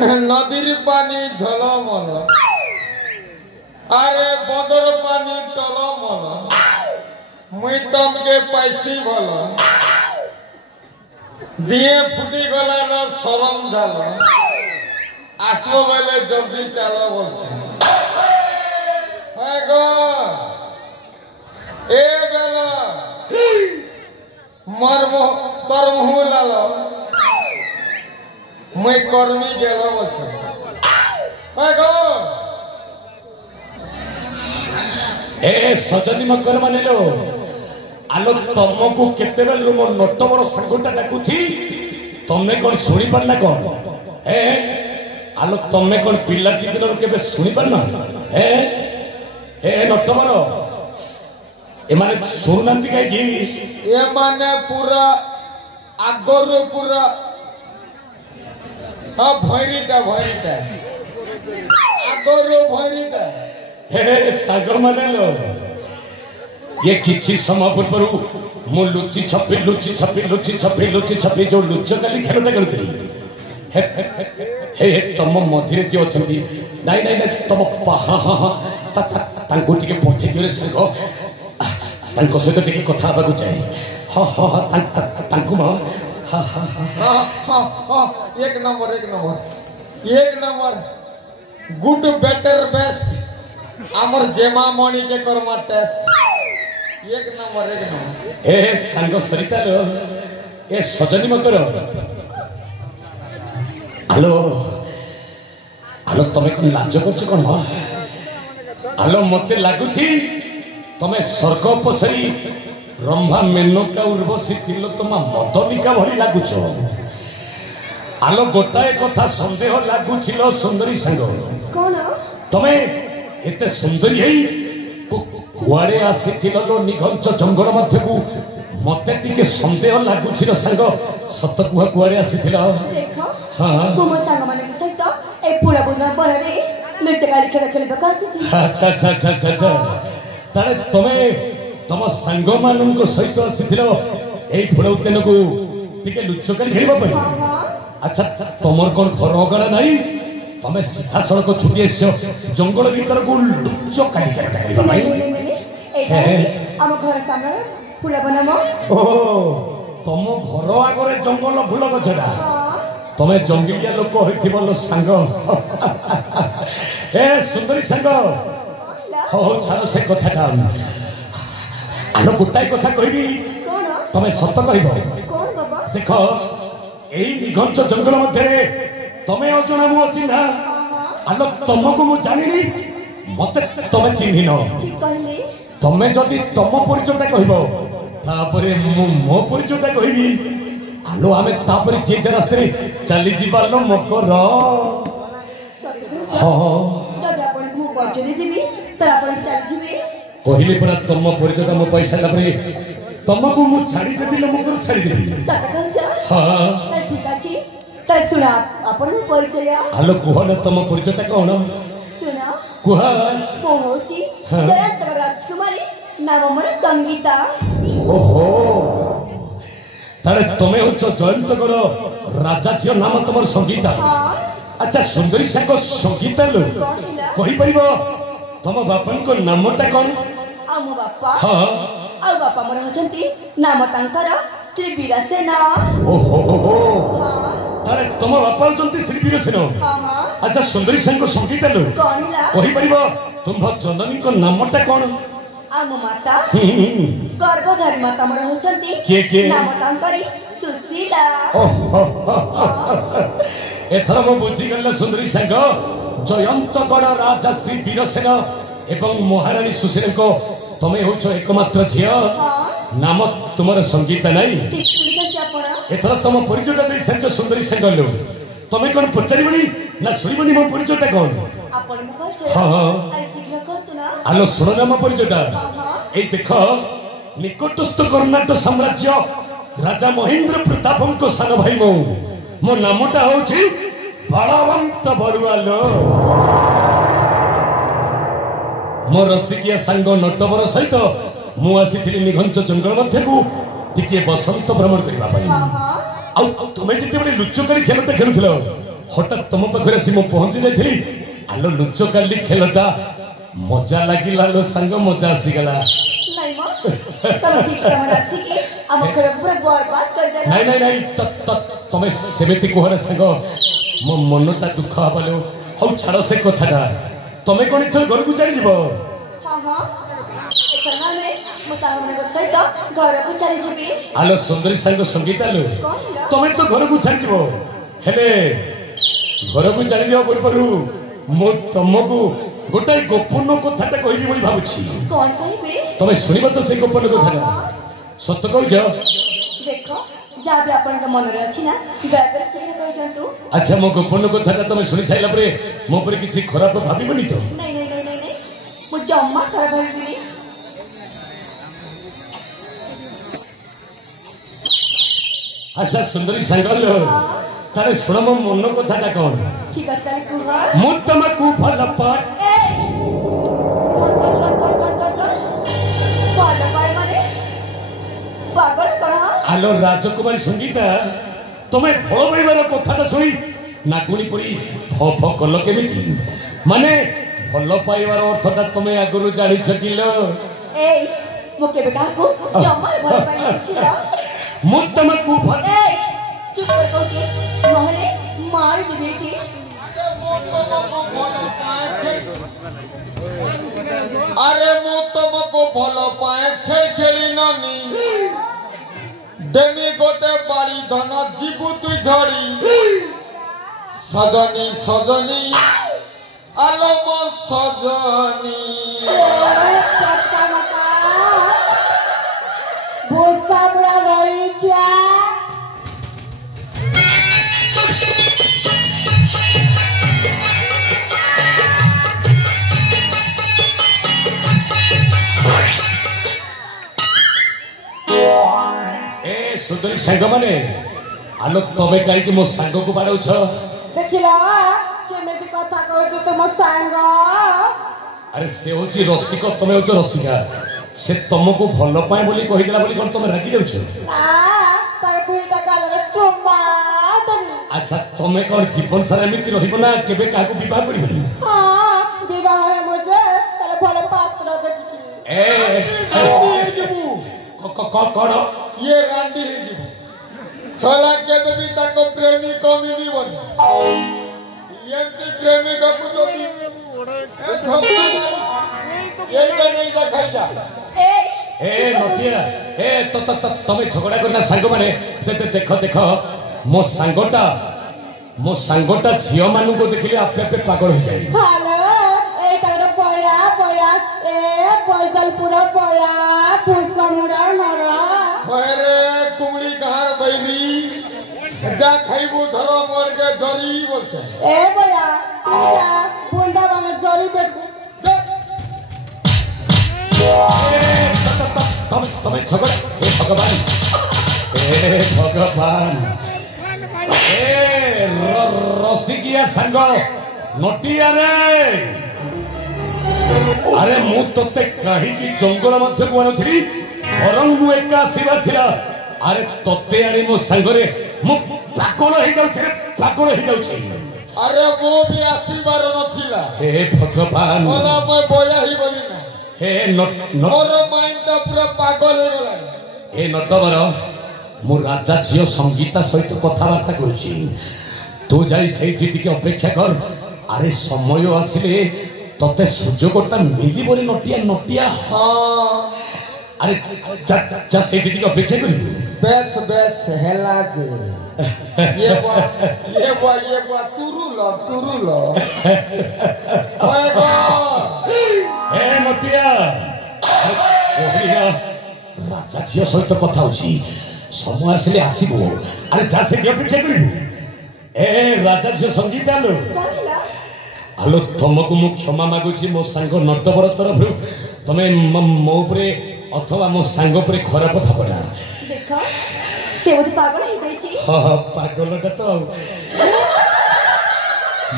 नदीर पानी झलमल अरे बदर पानी टलमल मुई तमके पैसी भल दिए फुटी गला न सरम झाल आसलो बेले जल्दी चलो बोलछे गो ए बेला मर तोर मुँह लाल मुई कर्मी गेल बोलछे गो ए सजनी मकर माने लो आलो तुमको केते बेल मो नट बड़ सांगटा डाकुची तमे कोन सुनी पारना कोन ए आलो तमे कोन पिल्लाटी दिनर केबे सुनी पारना ए ए नट बड़ ए माने सुनुनांती काई की ए माने पूरा आगर पूरा हां भैरीटा आगर भैरीटा हे साग माने लो ये किछि समय पूर्व मु लुचि छपी जो लुच काली खेलटा करथि हे तम मधिरे जे अछंती नाइ तम तांको टिके पठे दिरे संग तांको सहित टिके कथा बाकू चाहि तांको मा एक नंबर गुड बेटर बेस्ट आमर जेमा मणि के कर्मा टेस्ट एक नंबर ए संग सरिता लो ए सजनी मकर हेलो तमे कोन लाज करछ कोन हेलो मते लागुछि तमे स्वर्ग पसरी रंभा मेनका उर्वशी तिलोत्तमा मदनिका भली लागुछो आलो गोटाए कथा संदेह लागुछिलो सुंदरी संग कोन तमे एते सुंदरी हेई कुआड़े आसीथिलो लो निघंच जंगल मध्य को मते टिके संदेह लागुछि रो संग सत कुआ कुआड़े आसीथिलो देखो हां मो संग माने के सहित ए पूरा बुना बरारे लुचकाली खेल खेल बकासी अच्छा तारे तमे तम संग मानन को सहित आसीथिलो एई फुड़ा उद्यान को टिके लुचकाली खेलबा पई अच्छा तमर कोन घर गला नाही तमे सीधा सड़क छुटी एसो जंगल भीतर को लुचकाली खेलटा करबा पई हम घर सामने फुला बनामो ओ तम घर आगरे जंगल फूल गछडा तमे जंगलिया लोक होइथिबो लो संग ए सुंदरी संग हो छाड़ से कथा का आलो गुटाई कथा कहबी कोन तमे सत कहबो कोन बाबा देखो एई निघंच जंगल मध्य तमे अजणा मु चिन्हा आलो तमको मु जानिनी मते तमे चिन्हिनो ठीक कहले तमे जदि तम परिचयटा कहबो तापरे मो परिचयटा कहबी आलो आमे तापरे जे जे रास्ते चली जिबालो मकर हां जदि आपण को परिचय देबी त आपण चली जिबे कहले पर तम परिचयटा मो पैसा लापरे तमको मु छाडी देदिले मकर छाडी देबी सत कहजा हां ठीक अछि त सुना आपण परिचय आलो कुहन तम परिचयटा कोन सुना कुह होची जयंत राजकुमारी नाम मोर संगीता ओहो तारे तमे होच जयंत करो राजा छियो नाम तमर संगीता हां अच्छा सुंदरी साको संगीता लो कहि परिबो तम बापन को नामटा कोन आ मो बापा हां आ बापा मोर होचंती नाम तांकर श्री वीरसेना ओहो हां तारे तम बापा होचंती श्री वीरसेना हां अच्छा सुंदरी साको संगीता लो कोनला कहि परिबो तुम जननी को नामटा कोन आ मो माता गर्भधारी माता मोर होचंती के नाम तांकरी सुशीला एथर मो बुझी गल्ला सुंदरी संग जयंतगढ़ राजा श्री वीरसेन एवं महारानी सुशीला को तमे होचो एकमात्र झियो नाम तुमर संगीता नाही एथर तुम परिचयटा दे संच सुंदरी संग लो तमे कोन पचारिबनी ना सुनिबनी मो परिचयटा कोन आपण मो परिचय हां आई शीघ्र कहतु ना आलो सुनो ना मो परिचयटा ए देखो निकटस्थ कर्नाटक साम्राज्य राजा महेंद्र प्रतापम को सान भाई मो नामटा होची बलवंत बरुआलो मो रसिकिया सांग नटवर सहित मु आसीथिली निघंच जंगल मध्य को टिके बसंत भ्रमण करबा पई आ तुमे जते बडे लुच्चकाली खेलते खेलुथिलो हठात तुम पाखे आसी मु पहुंची जाइली आलो लुच काली खेलटा मजा लागिला लो सांग मजा आसीगला नहीं मो तम ठीक समय आसी के हम खेल पूरा बर्बाद कर देला नहीं नहीं नहीं तमे सेमिति कोहरे सांग मो मनटा दुख हबलो हौ छाड़ से कथाटा तमे कोन इथर घर को चली जीवो हां हां एकरना में मो सामने को सहित घर को चली जीबी आलो सुंदरी सांग संगीता लो कहला तमे तो घर को चली जीवो हेले घर को चली जाओ परपरु मो तुमको गोटाई गोपन कथाटा कहबी बोली भाबुछि कौन कहबे तमे सुनिबो तो से गोपन कथाटा सत्य कहू जा देखो जा भी अपन का मन रे अछि ना बेहतर से कह दंतु अच्छा मो गोपन कथाटा तमे सुनि साइला परे मो पर किछि खराब भाबिबनी तो नहीं नहीं नहीं नहीं मु जम्मा कर भाबी अच्छा सुंदरी सांगल तारे सुन मो मन कथाटा कोन ठीक है ताले कुह मु तमकु भल पाट पागल करा आलो राजकुमारी संगीता तमे फल पाइबार कथाटा सुनी नागुणी परी फ फ कल केमिति माने फल पाइबार अर्थटा तमे आगुरु जानि छकिलो ए मो केबे काकू जम्मा भल पाई छिला मु तमकु भल ए चुप कर कहू नहले मार दे बेटी अरे मु तुमको भल पाए खेल खेली नानी देमी गोटे बाड़ी धन जीवु तु झड़ी सजनी सजनी आलो मो सजनी भूसा बुरा रही क्या सुंदरी सांग माने आलो तमे काई कि मो सांग को बाड़ौ छ देखिला केमेति कथा कहछ तुम सांग अरे से होची रसिक तमे होच रसिका से तुमको भल पाए बोली कहिदला बोली कोन तमे रागी जाउछ ना ताके दुईटा गाल रे चुम्मा देबी अच्छा तमे कोन जीवन सारा एमिति रहिबो ना केबे काको विवाह करिबो हां विवाह है मुझे ताले भले पात्र देखि कौन ये रांडी है जीव साला के भी ताको प्रेमी को मिली बन ये प्रेमी का कुछ ये का नहीं दिखाई जा ए नटिया ए तमे झगड़ा करना सांग माने देखो मो सांगटा झियो मानु को देखिले आपे आपे पागल हो जाई हेलो एटा रे पया पया ए पैजलपुर पया पुसमुड़ा नरा अरे कुमड़ी कहार बैरी जा खाइबू धरो मोर के जरी बोलछे ए पया या बुंदा वाला जरी बेट तमे झगड़ा ए भगवान ए रसिकिया सांग नटिया रे अरे मु तोते कही कि जंगल मध्य को आनुथली बरं मु एका आसीबा थिला अरे तोते आनी मो संगरे मु पागल हो जाउछ रे पागल हो जाउछ अरे वो भी आसीबार नथिला हे भगवान बोला मैं बोया ही बोली ना हे मोर माइंड पूरा पागल हो गला ए नटवर मु राजा झियो संगीता सहित कथाबार्ता करुछि तू जाई सेठी टिके अपेक्षा कर अरे समय आसिले तते सुजोगटा मिली बोली नटिया हां अरे जा सेठी टिके अपेक्षा करिबु बेस बेस हेला जे ये बा तुरु लो ओए गो ए नटिया ओहिया राजा झियो सहित कथा होछि समय आसिले आसीबो अरे जा सेठी अपेक्षा करिबु ए राजा झियो संगीता लो कहला आलो तुमको मु क्षमा मागुची मो सांग नटवर तरफ तमे मो उपरे अथवा मो सांग उपरे खराब भावना देखो से मुझे पागल हो जाई छी हां पागलटा तो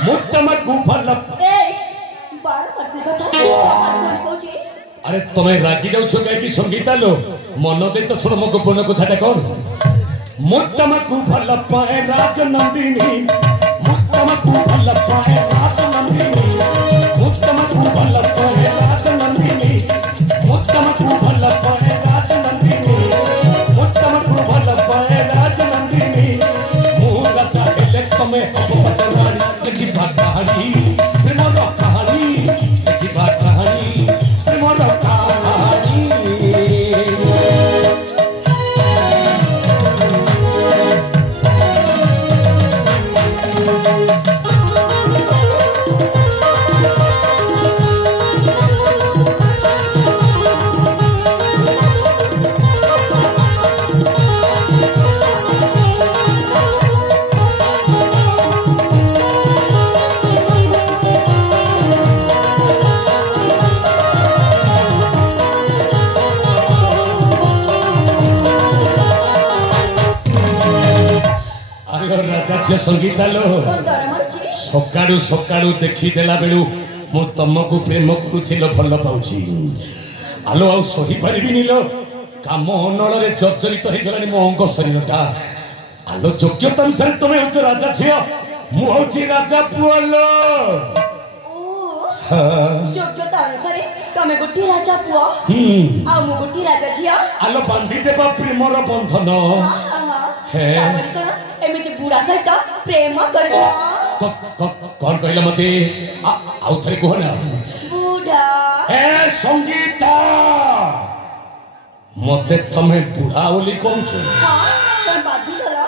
मु तमकु भल ए 12 वर्ष कथा कौन कहू अरे तमे रागी जाउ छ कि संगीता लो मन दे तो सुन मो गोपन कथाटा कोन मु तमकु भल पाए राजनंदिनी ତମକୁ ଭଲ ପାଏ ରାଜନନ୍ଦିନୀ ମୁଁ ତମକୁ ଭଲ ପାଏ ରାଜନନ୍ଦିନୀ ମୁଁ ତମକୁ ଭଲ ପାଏ ରାଜନନ୍ଦିନୀ ମୁଁ ତମକୁ ଭଲ ପାଏ ରାଜନନ୍ଦିନୀ ମୁଁ ରାଜା ହେଲେ ତମେ ହବ ପଟରାଣୀ ଲେଖିବା କାହାଣୀ ପ୍ରେମର କାହାଣୀ ଲେଖିବା କାହାଣୀ ପ୍ରେମର କାହାଣୀ राजा संगीता लो सकाळू सकाळू देखी देला बेलू मु तुमको प्रेम करूथिलो भल पाउची आलो आ सही परिबिनी लो काम अनल रे जर्जरित हो गलानी मो अंग शरीरटा आलो योग्यता अनुसार तुम हो राजा झियो मु होची राजा पुअलो योग्यता अनुसार तमे गोटी राजा पुआ आ मु गोटी राजा झियो आलो बांधी देबा प्रेमर बंधन हे एमिति बुढ़ा सहित प्रेम करबो कौन कहला मते आउ थरे कोह ना बुढ़ा ए संगीता मते तमे बुढ़ा बोली कहू छ हां तम बाधी गला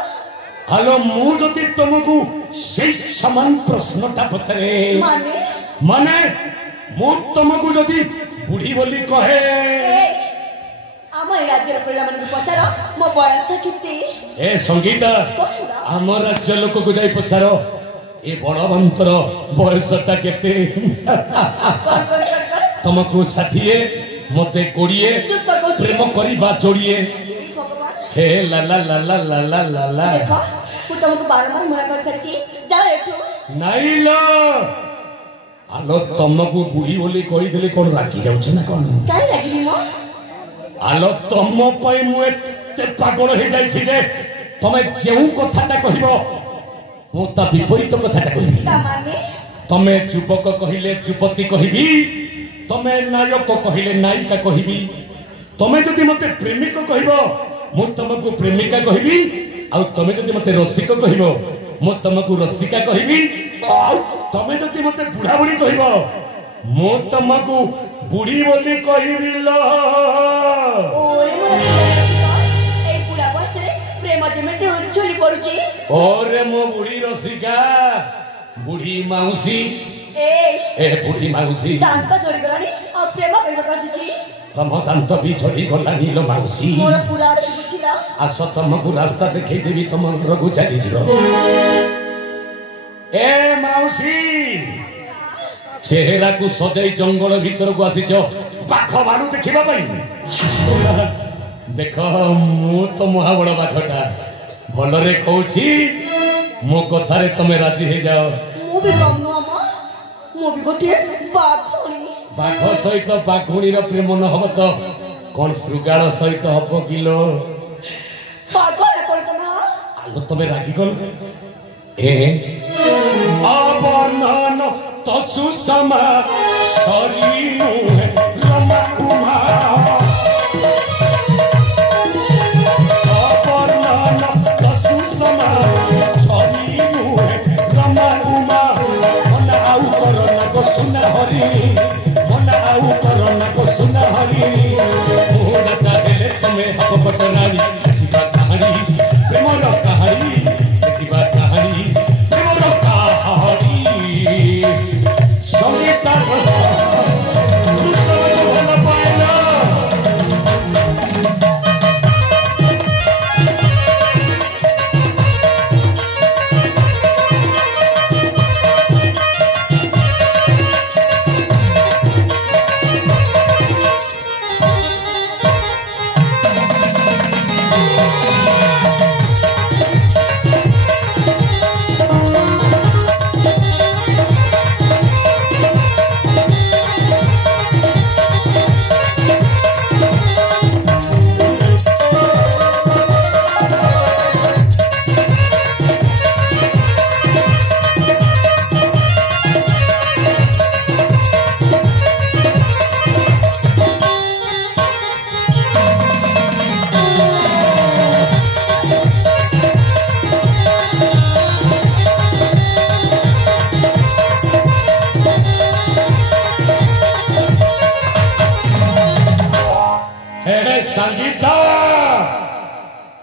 हेलो मु जति तुमको से समान प्रश्नटा पथरे माने मु तुमको जति बुढ़ी बोली कहे आम राज्य प्रजा मन पचार मो बयस केते ए संगीता आम राज्य लोक को जाई पचार ए बड़वंतर बयसटा केते तुमको 60 मते 20 प्रेम करिबा जोड़िए हे ला ला ला ला ला ला ला ला देखो मु तुमको बारंबार मना कर सरची जाओ एठू नहीं लो आलो तुमको बुढ़ी बोली कहि देले कोन राखी जाउछ ना कोन काई लागिनी मो आलो तुम पई मु एते पागल हो जाई छी जे तमे जेउ कथाटा कहिबो मु ता विपरीत कथाटा कहिबी ता माने तमे युवक कहिले युवती कहिबी तमे नायक कहिले नायिका कहिबी तमे जदि मते प्रेमिक कहिबो मु तुमको प्रेमिका कहिबी आ तमे जदि मते रसिक कहिबो मु तुमको रसिका कहिबी आ तमे जदि मते बुढ़ा बुढ़ी कहिबो मु तुमको बुढ़ी बोली कहिबी लो ओरे मोर ए बुढ़ा बसरे प्रेम जेमेते उछली पड़ुची ओरे मो बुढ़ी रसिका बुढ़ी माउसी ए बुढ़ी माउसी दांत जोड़ी गलानी आ प्रेम करिबा कथिची तम दांत भी झड़ी गला नीलो माउसी मोर पूरा अछि बुझिला आस तुमको रास्ता देखै देबी तुम घर को चली जियो ए माउसी चेहरा को सजाई जंगल भीतर को आसी पाख बाड़ू देखा देख मु तो महा बड़ बाघटा भलरे कहूची मो कथारे तमे राजी हो जाओ मु भी कम नो अम्मा मु भी गोटे बाघणी बाघ सहित बाघुणी रो प्रेम न हब तो कोन श्रृगाल सहित हब किलो पागल कोन ना आलो तमे रागी गल ए अवर्णन तसु समा शरीनु रमा उमा अवर्णन तसु समा शरीनु रमा उमा मन आउ करना को सुना हरि मन आउ करना को सुना हरि मोहना चाहेले तमे हब बटरानी किबा कहानी प्रेमर कहानी किबा कहानी प्रेमर कहानी संगीता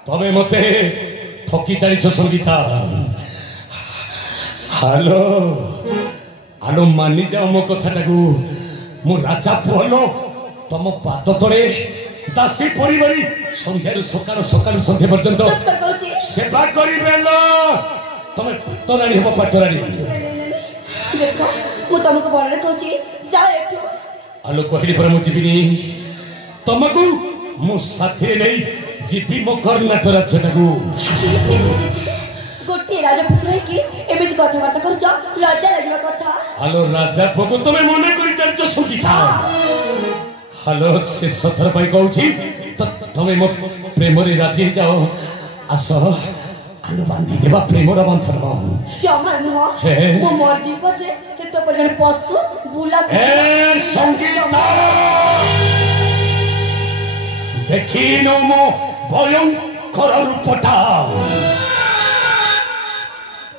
तबे मते ठकी चालीछ संगीता हेलो आलो मानि जाओ मो कथाटाकू मु राजा पुहलो तम पाद तले दासी परिवारी संध्यारू सकाळ सकाळ संध्या पर्यंत सेवा करिबे न तमे पाटराणी हो पाटराणी देखो मु तुमको बड़े कहूची जा एठू आलो कहली पर मु जीविनी तुमको मु साथी नै जीपी मो कर्नाटक राज्यटाकू गोटे राजपुत्र है कि एमिति कथाबार्ता करूछ लज्जा लागिबा कथा आलो राजा पगु तमे मने करि चलछ सुखिता हेलो से सथर पाई कहूची तमे मो प्रेम रे राजी जाओ आसो आलो बांधी देबा प्रेम रा बंधन जमा नुह मो मर्जी पछे तो पर जने पशु बुला ए संगीता देखिनो मो भयंकर रूपटा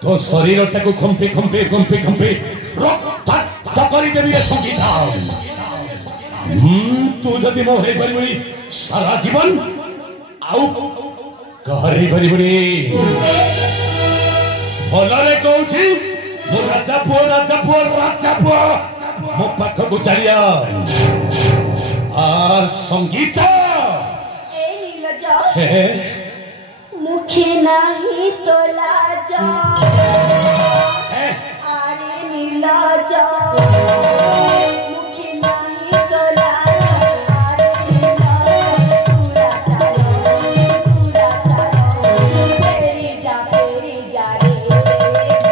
तो शरीर टाकू खंपी खंपी खंपी खंपी रक्त करी देबी रे संगीता तू जदि मो हे परिबनी सारा जीवन आउ कहरे परिबनी भलरे कहूची मो राजा पुओ मो पाख को चलिया आ संगीता ए नीलजा मुखे नाही तो लाजा अरे नीलजा मुखे नाही तो लाजा अरे नीलजा पूरा चालो फेरी जा रे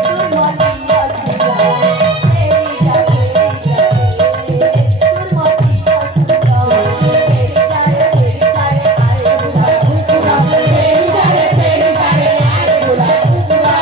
तू मतिया छुआ फेरी जा तू मतिया छुआ फेरी जा रे आए बुढ़ा फेरी जा रे आए बुढ़ा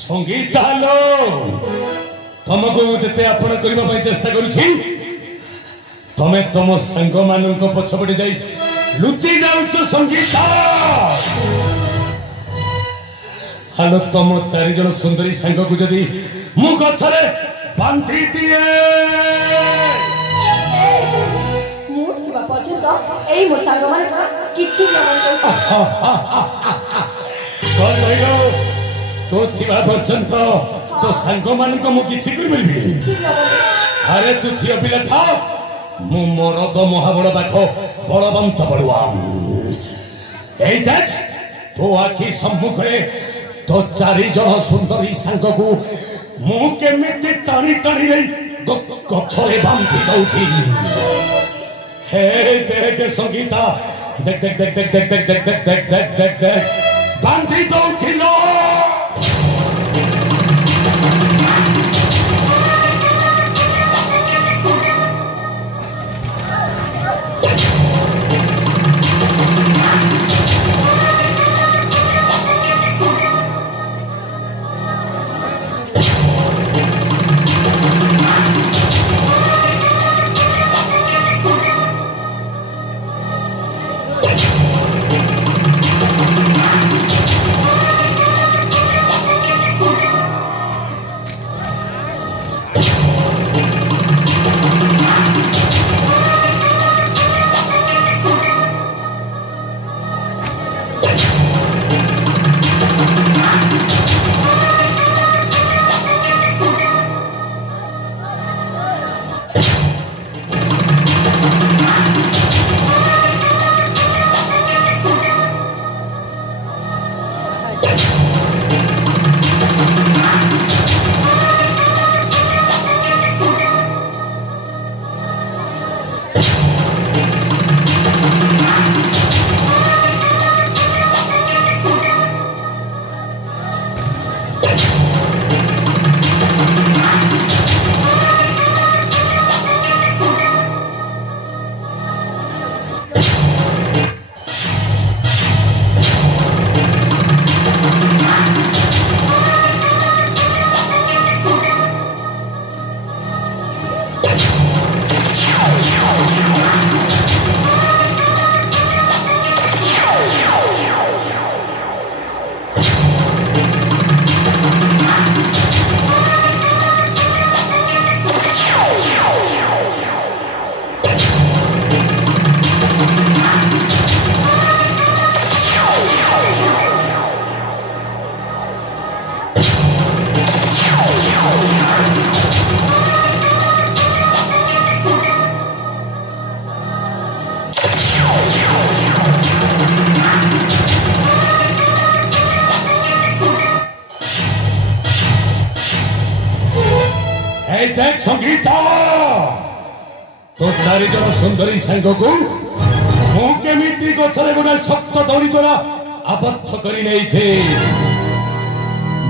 संगीता लो तुमको मुझे आपण करने चेष्टा करुछि तमे तुम सांग मान पछपटे जाई लुचि जाउछ संगीता हेलो तुम चारि जन सुंदरी सांग को जदि मु गछरे बांधी दिए मुठिबा पर्यंत एई मो सांग माने किछि नबन कल भइलो तो थिबा पर्यंत तो सांग मान को मु किछि करि बलबी अरे तू झियो पिला था मु मरद महाबड़ बाख बलवंत बड़ुआ ए देख तो आखि सम्मुखरे तो चारि जन सुंदरी सांग को मु केमिति टाणी टाणी रे गछरे बांधी दउछि हे देख संगीता देख देख देख देख देख देख देख देख देख देख देख बांधी दउथिलो देख संगीता तो चारि जन सुंदरी सांग को मुझे गचरे गोटे शक्त दौड़ी द्वारा आबद्ध कर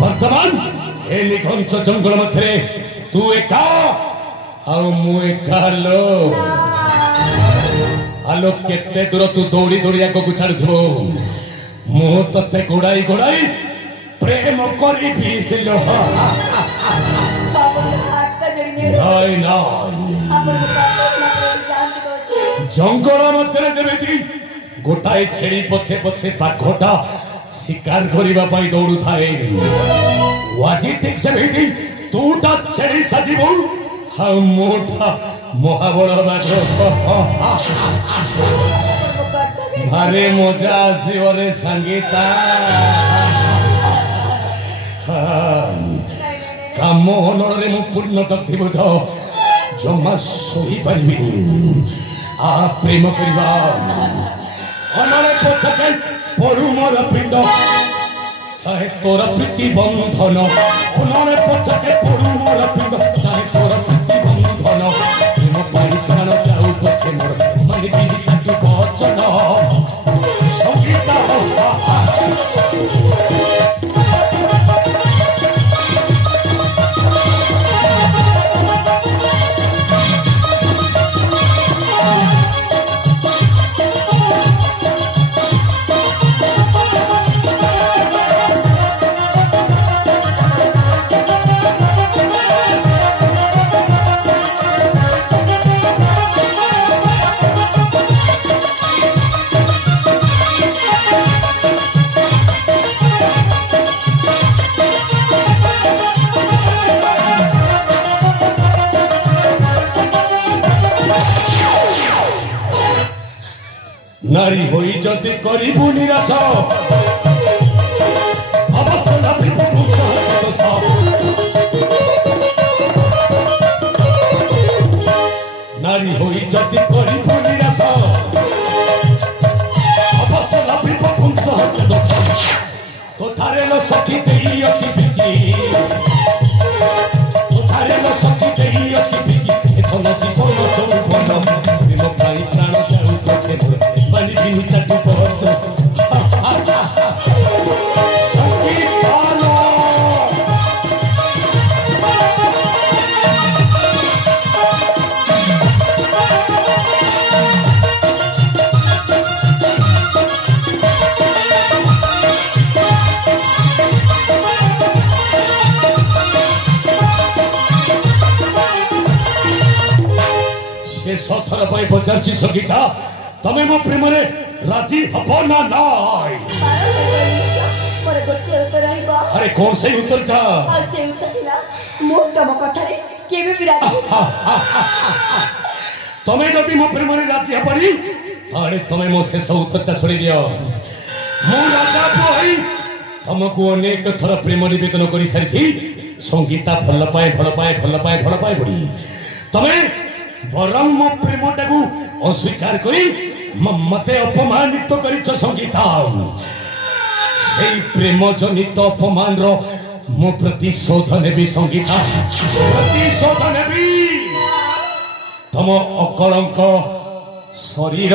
वर्तमान ए निघंच जंगल मध्य तू एका मु एका लो आलो केते दूर तू दौड़ी दौड़ी आगे छाड़ू मु ते गोड़ाई गोड़ाई प्रेम करी जंगल मध्य जमी गोटाए छेड़ी पछे पछे बाघटा शिकार करने दौड़ू थाए आज ठीक से तूटा छेड़ी साजिबू मोटा महाबल भारी मजा आसरे संगीता काम हनरे मु पूर्ण दग्धीभूत जमा शोई पारि आ प्रेम करवा अनरे पछके पड़ू मोर पिंड चाहे तोर प्रीति बंधन अनरे पछके पड़ू मोर पिंड चाहे तोर प्रीति बंधन प्रेम पाई प्राण जाऊ पछे मोर मन बिनी तू बचन संगीता नारी होई जदि करिबु निराश अवश्य लाभिबु मुक्ष नारी होई जदि करिबु निराश अवश्य लाभिबु मुक्ष तो थारे लो सखी देई अछि बिकी तो थारे लो सखी देई अछि बिकी एथन जीवन तो बन प्रेम पाई प्राण जाऊ पछे पानी बिनी चटू पहुंच से सथर पाई पचारची संगीता तमे मो प्रेम रे राजी हबो ना नाय मोर गोटे उत्तर आइबा अरे कौन से उत्तर था से उत्तर दिला मो तम कथा रे केबे भी राजी तमे जदी मो प्रेम रे राजी हबरी तारे तमे मो शेष उत्तर सुनी दियो मो राजा बोई तुमको अनेक थर प्रेम निवेदन करी सारी संगीता भल पाए भल पाए भल पाए भल पाए बड़ी तमे बरम मो प्रेमटा को अस्वीकार करी मते अपमानित करिछ संगीता सेई प्रेम जनित अपमान रो मो प्रतिशोध नेबी संगीता प्रतिशोध नेबी तम अकलंक शरीर